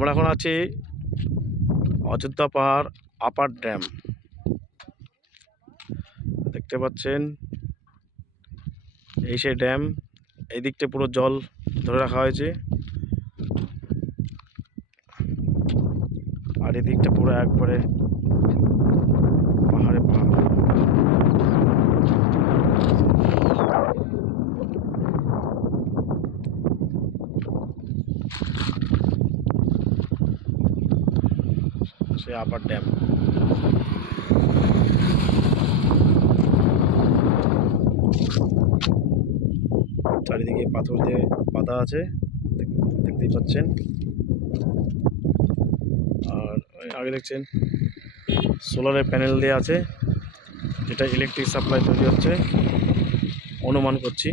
আমরা এখন আছি অযোধ্যা পাহাড় আপার ড্যাম। দেখতে পাচ্ছেন এই সেই ড্যাম। এই দিকটা পুরো জল ধরে রাখা হয়েছে, আর এই দিকটা পুরো একবারে পাহাড়ে পাহাড়। সে আপার ড্যাম। চারিদিকে পাথর দিয়ে বাঁধা আছে, দেখতেই পাচ্ছেন। আর আগে দেখছেন সোলারের প্যানেল দিয়ে আছে, যেটা ইলেকট্রিক সাপ্লাই তৈরি হচ্ছে অনুমান করছি।